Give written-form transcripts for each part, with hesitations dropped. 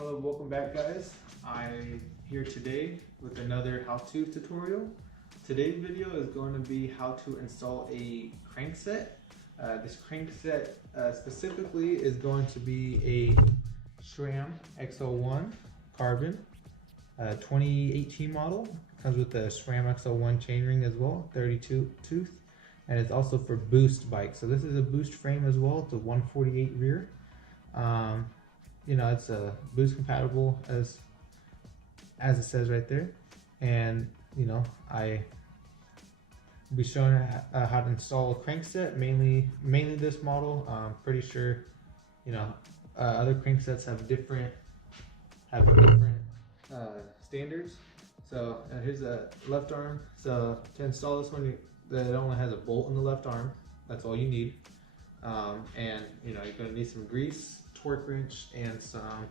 Hello, welcome back guys. I'm here today with another how-to tutorial. Today's video is going to be how to install a crankset. This crankset specifically is going to be a Sram X01 carbon 2018 model. Comes with the Sram X01 chainring as well, 32 tooth, and it's also for boost bikes. So this is a boost frame as well. It's a 148 rear. You know, it's a boost compatible as it says right there, and you know, I will be showing how to install a crankset, mainly this model. I'm pretty sure, you know, other cranksets have different standards. So here's a left arm. So to install this one, it only has a bolt in the left arm. That's all you need. And you know, you're going to need some grease, torque wrench, and some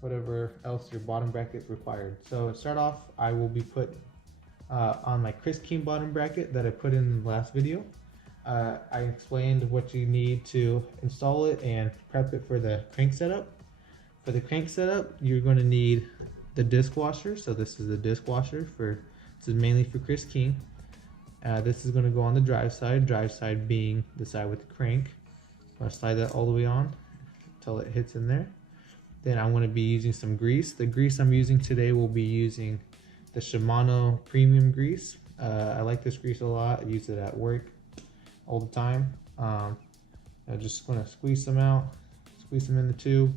whatever else your bottom bracket required. So to start off, I will be put on my Chris King bottom bracket that I put in the last video. I explained what you need to install it and prep it for the crank setup. For the crank setup, you're going to need the disc washer. So this is the disc washer this is mainly for Chris King. This is going to go on the drive side being the side with the crank. I'm going to slide that all the way on until it hits in there. Then I'm going to be using some grease. The grease I'm using today will be using the Shimano premium grease. I like this grease a lot. I use it at work all the time. I'm just going to squeeze them out, squeeze them in the tube.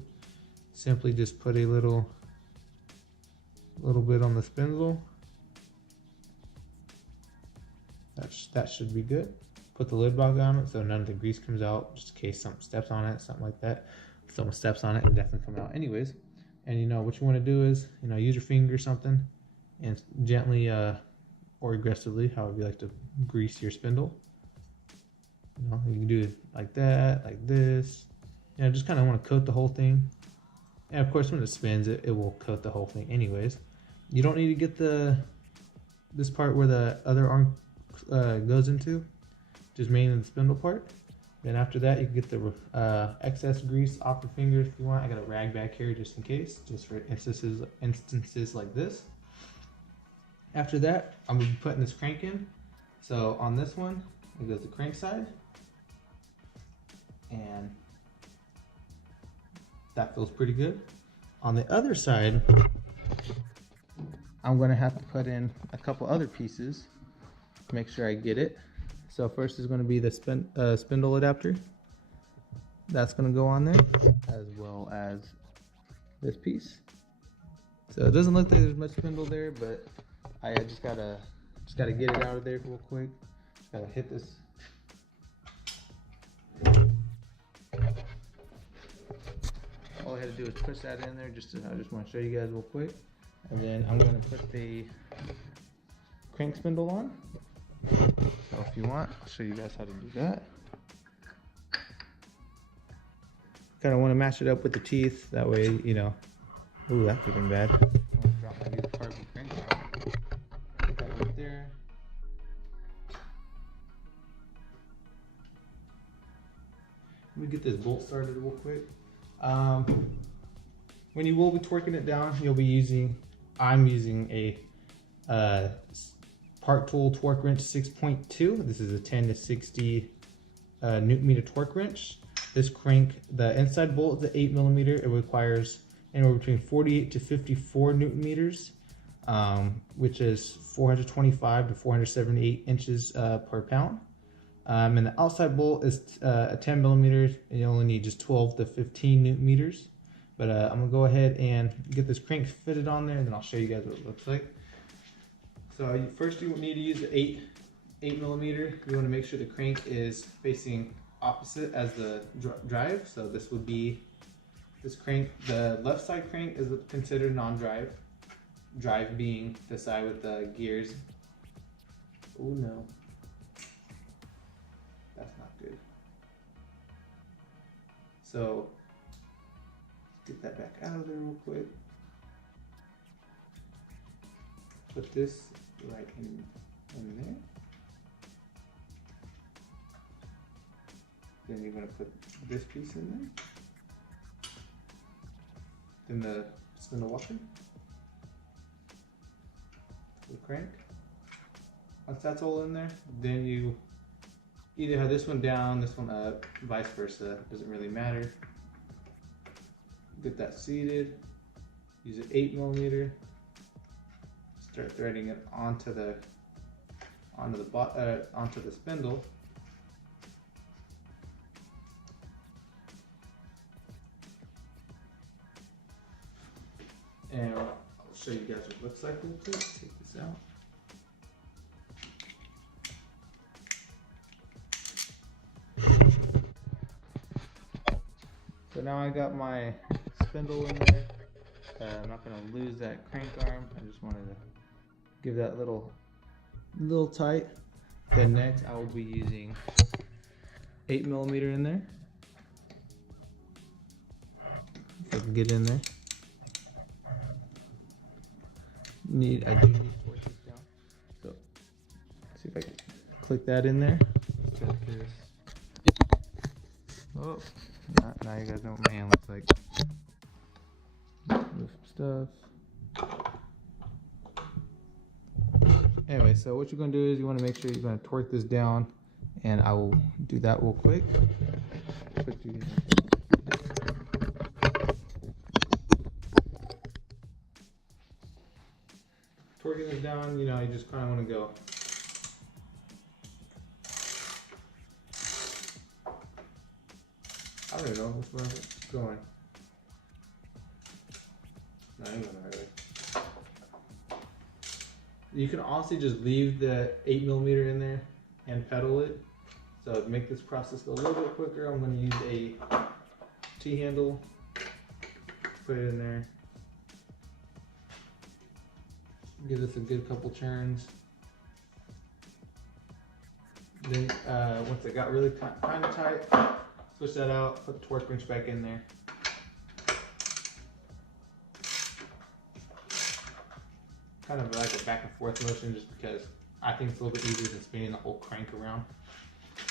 Simply just put a little bit on the spindle. That should be good. Put the lid back on it so none of the grease comes out, just in case something steps on it, something like that. If someone steps on it, it'll definitely come out anyways. And you know, what you want to do is, you know, use your finger or something and gently or aggressively, however you like to grease your spindle. You know, you can do it like that, like this. You know, just kind of want to coat the whole thing. And of course, when it spins, it will coat the whole thing anyways. You don't need to get this part where the other arm goes into, just mainly the spindle part. Then after that, you can get the excess grease off your fingers if you want. I got a rag back here just in case, just for instances like this. After that, I'm gonna be putting this crank in. So on this one, it goes the crank side, and that feels pretty good. On the other side, I'm gonna have to put in a couple other pieces to make sure I get it. So first is going to be the spindle adapter. That's going to go on there, as well as this piece. So it doesn't look like there's much spindle there, but I just gotta get it out of there real quick. Just gotta hit this. All I had to do is push that in there. I just want to show you guys real quick, and then I'm going to put the crank spindle on. So if you want, I'll show you guys how to do that. Kind of want to match it up with the teeth, that way, you know. Ooh, that's even bad. I'm gonna drop my new carbon crank. Put that right there. Let me get this bolt started real quick. When you will be torquing it down, I'm using a Part Tool torque wrench 6.2. This is a 10 to 60 newton meter torque wrench. This crank, the inside bolt is at 8 millimeter. It requires anywhere between 48 to 54 newton meters, which is 425 to 478 inches per pound. And the outside bolt is a 10 millimeters, and you only need just 12 to 15 newton meters. But I'm gonna go ahead and get this crank fitted on there, and then I'll show you guys what it looks like. So first you need to use the 8 millimeter. You want to make sure the crank is facing opposite as the drive. So this would be this crank. The left side crank is considered non-drive. Drive being the side with the gears. Oh no, that's not good. So get that back out of there real quick. Put this right in there. Then you're going to put this piece in there. in the spindle washer. The crank. Once that's all in there, then you either have this one down, this one up, vice versa. Doesn't really matter. Get that seated. Use an 8mm. Start threading it onto the spindle. And I'll show you guys what it looks like real quick. Take this out. So now I got my spindle in there. I'm not going to lose that crank arm. I just wanted to give that little tight. Then next I will be using 8mm in there. If I can get in there. I do need to force this down. So see if I can click that in there. Oh, now you guys know what my hand looks like. Move some stuff. Anyway, so what you're going to do is you want to make sure you're going to torque this down, and I will do that real quick. Torquing this down, you know, you just kind of want to go. I don't know which way it's going. No, I ain't going the right way. You can honestly just leave the 8mm in there and pedal it. So to make this process go a little bit quicker, I'm going to use a T-handle. Put it in there. Give this a good couple turns. Then once it got really kind of tight, switch that out, put the torque wrench back in there. Kind of like a back and forth motion just because I think it's a little bit easier than spinning the whole crank around.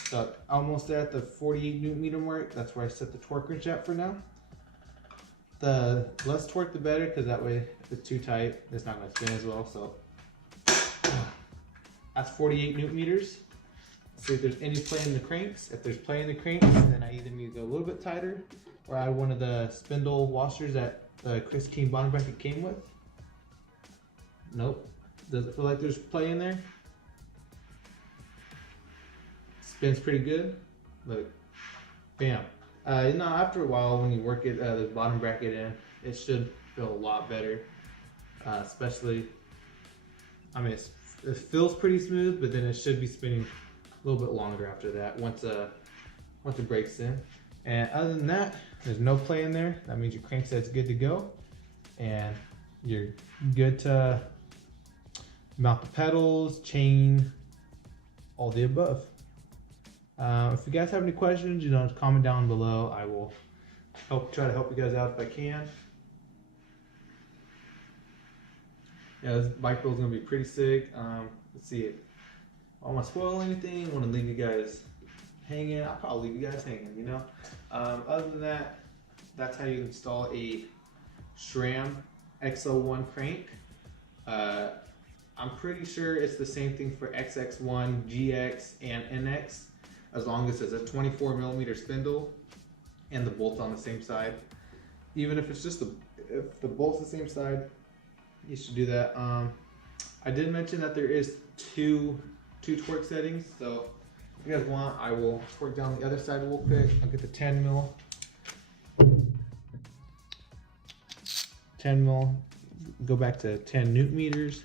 So almost at the 48Nm mark, that's where I set the torque wrench at for now. The less torque the better, because that way if it's too tight, it's not going to spin as well. So that's 48Nm. See if there's any play in the cranks. If there's play in the cranks, then I either need to go a little bit tighter or add one of the spindle washers that the Chris King bottom bracket came with. Nope. Does it feel like there's play in there? Spins pretty good. Look, bam. You know, after a while, when you work it, the bottom bracket in, it should feel a lot better. Especially, I mean, it feels pretty smooth, but then it should be spinning a little bit longer after that once it breaks in. And other than that, there's no play in there. That means your crankset's good to go, and you're good to mount the pedals, chain, all the above. If you guys have any questions, you know, just comment down below. I will try to help you guys out if I can. Yeah, this bike build is gonna be pretty sick. Let's see it. I don't want to spoil anything. I want to leave you guys hanging. I'll probably leave you guys hanging, you know. Other than that, that's how you install a Sram XL1 crank. I'm pretty sure it's the same thing for XX1, GX, and NX, as long as it's a 24mm spindle and the bolt's on the same side. Even if it's just if the bolt's the same side, you should do that. I did mention that there is two torque settings, so if you guys want, I will torque down the other side real quick. I'll get the 10mm. 10mm, go back to 10Nm.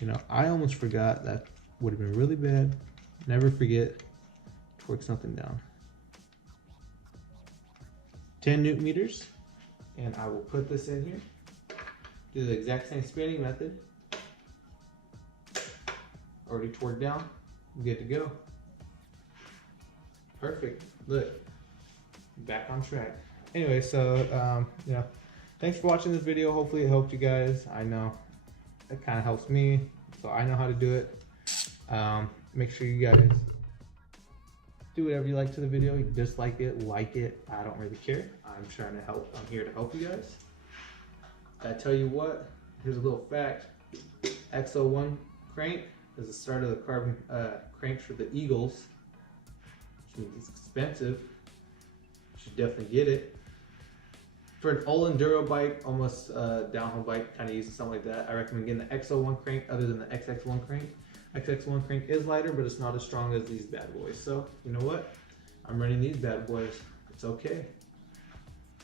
You know, I almost forgot. That would have been really bad. Never forget, torque something down. 10Nm, and I will put this in here. Do the exact same spinning method. Already torqued down, good to go. Perfect. Look, back on track. Anyway, so you know, thanks for watching this video. Hopefully it helped you guys. I know it kind of helps me, so I know how to do it. Make sure you guys do whatever you like to the video. You dislike it, like it, I don't really care. I'm trying to help. I'm here to help you guys. I tell you what, here's a little fact. X01 crank is the start of the carbon cranks for the Eagles, which means it's expensive. You should definitely get it. For an all-enduro bike, almost downhill bike, kind of using something like that, I recommend getting the X01 crank other than the XX1 crank. XX1 crank is lighter, but it's not as strong as these bad boys. So, you know what? I'm running these bad boys. It's okay.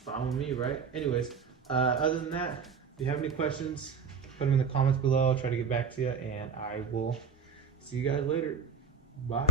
Fine with me, right? Anyways, other than that, if you have any questions, put them in the comments below. I'll try to get back to you, and I will see you guys later. Bye.